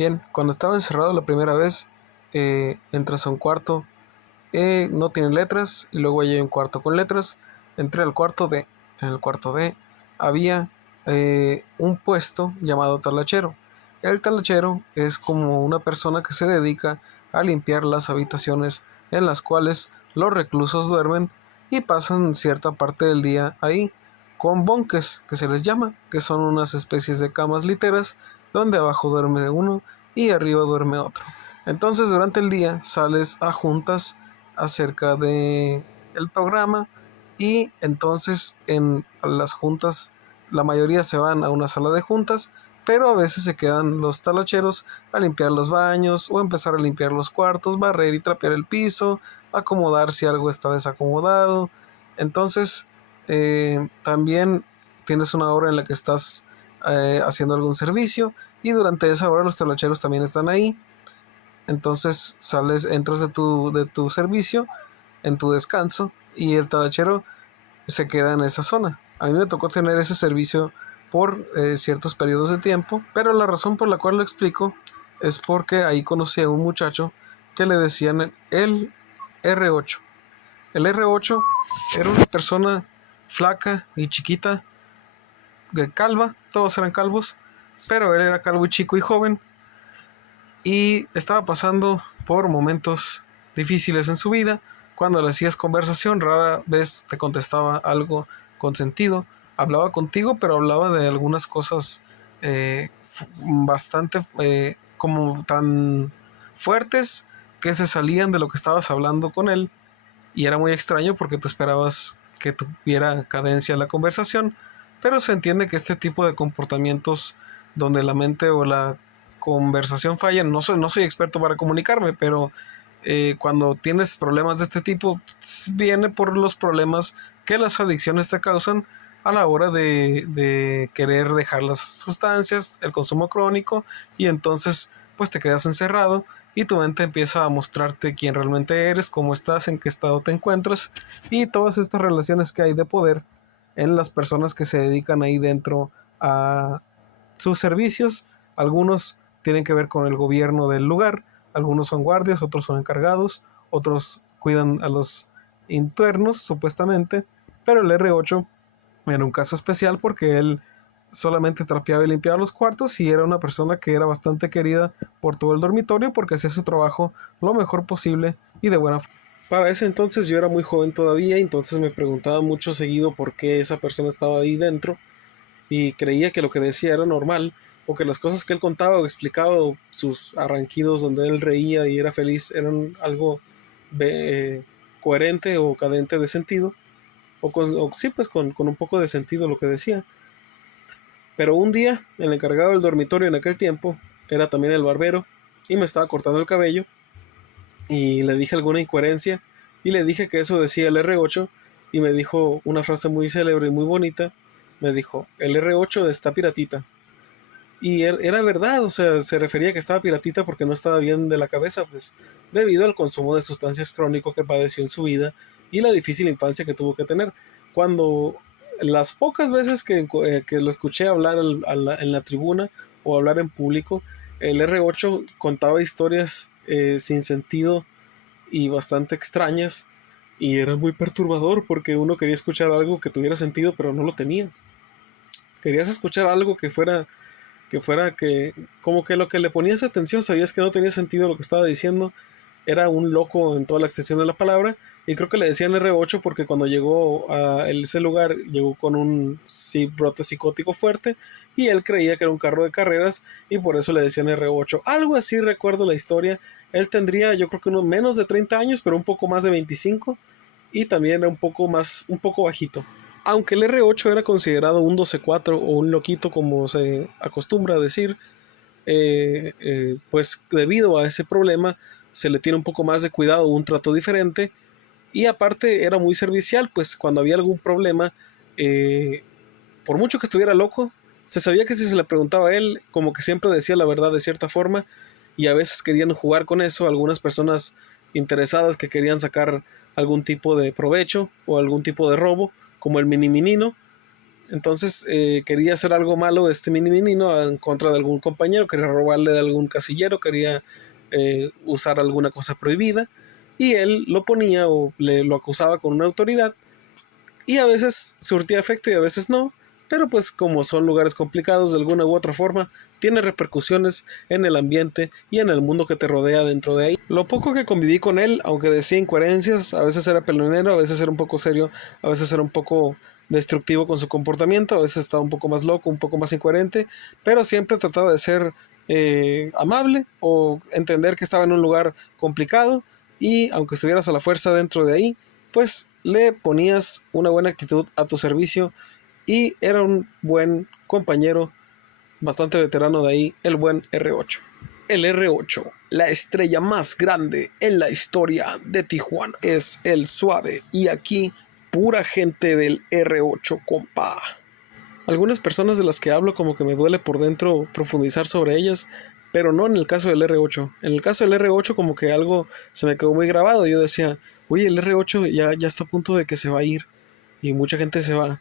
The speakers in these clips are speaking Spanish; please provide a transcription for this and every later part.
Bien, cuando estaba encerrado la primera vez, entras a un cuarto, no tiene letras, y luego hay un cuarto con letras. Entré al cuarto D. En el cuarto D había un puesto llamado talachero. El talachero es como una persona que se dedica a limpiar las habitaciones en las cuales los reclusos duermen y pasan cierta parte del día ahí, con bonques, que se les llama, que son unas especies de camas literas donde abajo duerme uno y arriba duerme otro. Entonces durante el día sales a juntas acerca de el programa, y entonces en las juntas la mayoría se van a una sala de juntas, pero a veces se quedan los talacheros a limpiar los baños o empezar a limpiar los cuartos, barrer y trapear el piso, acomodar si algo está desacomodado. Entonces también tienes una hora en la que estás haciendo algún servicio, y durante esa hora los talacheros también están ahí. Entonces sales, entras de tu servicio en tu descanso, y el talachero se queda en esa zona. A mí me tocó tener ese servicio por ciertos periodos de tiempo, pero la razón por la cual lo explico es porque ahí conocí a un muchacho que le decían el R8. El R8 era una persona flaca y chiquita, calva, todos eran calvos, pero él era calvo y chico y joven, y estaba pasando por momentos difíciles en su vida. Cuando le hacías conversación, rara vez te contestaba algo con sentido. Hablaba contigo, pero hablaba de algunas cosas bastante como tan fuertes que se salían de lo que estabas hablando con él, y era muy extraño porque tú esperabas que tuviera cadencia la conversación, pero se entiende que este tipo de comportamientos donde la mente o la conversación fallan, no soy experto para comunicarme, pero cuando tienes problemas de este tipo, viene por los problemas que las adicciones te causan a la hora de querer dejar las sustancias, el consumo crónico, y entonces pues te quedas encerrado y tu mente empieza a mostrarte quién realmente eres, cómo estás, en qué estado te encuentras, y todas estas relaciones que hay de poder en las personas que se dedican ahí dentro a sus servicios. Algunos tienen que ver con el gobierno del lugar, algunos son guardias, otros son encargados, otros cuidan a los internos supuestamente, pero el R8 era un caso especial porque él solamente trapeaba y limpiaba los cuartos, y era una persona que era bastante querida por todo el dormitorio porque hacía su trabajo lo mejor posible y de buena forma. Para ese entonces yo era muy joven todavía, entonces me preguntaba mucho seguido por qué esa persona estaba ahí dentro, y creía que lo que decía era normal, o que las cosas que él contaba o explicaba, o sus arranquidos donde él reía y era feliz, eran algo eh, coherente o cadente de sentido, o sí, pues con un poco de sentido lo que decía. Pero un día, el encargado del dormitorio en aquel tiempo era también el barbero, y me estaba cortando el cabello, y le dije alguna incoherencia, y le dije que eso decía el R8, y me dijo una frase muy célebre y muy bonita. Me dijo: el R8 está piratita. Y era verdad, o sea, se refería a que estaba piratita porque no estaba bien de la cabeza, pues, debido al consumo de sustancias crónico que padeció en su vida y la difícil infancia que tuvo que tener. Cuando las pocas veces que lo escuché hablar en la tribuna o hablar en público, el R8 contaba historias sin sentido y bastante extrañas, y era muy perturbador porque uno quería escuchar algo que tuviera sentido, pero no lo tenía. Querías escuchar algo que como que lo que le ponías atención sabías que no tenía sentido lo que estaba diciendo. Era un loco en toda la extensión de la palabra, y creo que le decían R8 porque cuando llegó a ese lugar llegó con un brote psicótico fuerte, y él creía que era un carro de carreras, y por eso le decían R8. Algo así recuerdo la historia. Él tendría, yo creo que unos menos de 30 años, pero un poco más de 25, y también era un poco bajito. Aunque el R8 era considerado un 12-4 o un loquito, como se acostumbra a decir, pues debido a ese problema se le tiene un poco más de cuidado, un trato diferente, y aparte era muy servicial, pues cuando había algún problema, eh, por mucho que estuviera loco, se sabía que si se le preguntaba a él, como que siempre decía la verdad de cierta forma, y a veces querían jugar con eso algunas personas interesadas que querían sacar algún tipo de provecho o algún tipo de robo, como el mini minino. Entonces quería hacer algo malo este mini ¿no? En contra de algún compañero, quería robarle de algún casillero, quería usar alguna cosa prohibida, y él lo ponía o lo acusaba con una autoridad, y a veces surtía efecto y a veces no, pero pues como son lugares complicados de alguna u otra forma, tiene repercusiones en el ambiente y en el mundo que te rodea dentro de ahí. Lo poco que conviví con él, aunque decía incoherencias, a veces era pelonero, a veces era un poco serio, a veces era un poco destructivo con su comportamiento, a veces estaba un poco más loco, un poco más incoherente, pero siempre trataba de ser amable o entender que estaba en un lugar complicado, y aunque estuvieras a la fuerza dentro de ahí, pues le ponías una buena actitud a tu servicio, y era un buen compañero, bastante veterano de ahí, el buen R8. El R8, la estrella más grande en la historia de Tijuana, es el Suave, y aquí pura gente del R8, compa. Algunas personas de las que hablo como que me duele por dentro profundizar sobre ellas, pero no en el caso del R8. En el caso del R8 como que algo se me quedó muy grabado. Yo decía, oye, el R8 ya está a punto de que se va a ir, y mucha gente se va,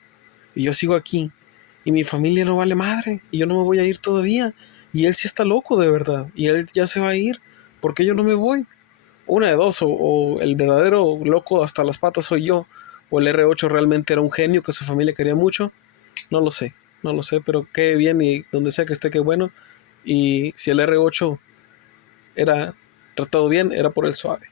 y yo sigo aquí, y mi familia no vale madre, y yo no me voy a ir todavía, y él sí está loco de verdad, y él ya se va a ir, ¿por qué yo no me voy? Una de dos, o el verdadero loco hasta las patas soy yo, o el R8 realmente era un genio que su familia quería mucho. No lo sé, no lo sé, pero qué bien, y donde sea que esté, qué bueno. Y si el R8 era tratado bien, era por el Suave.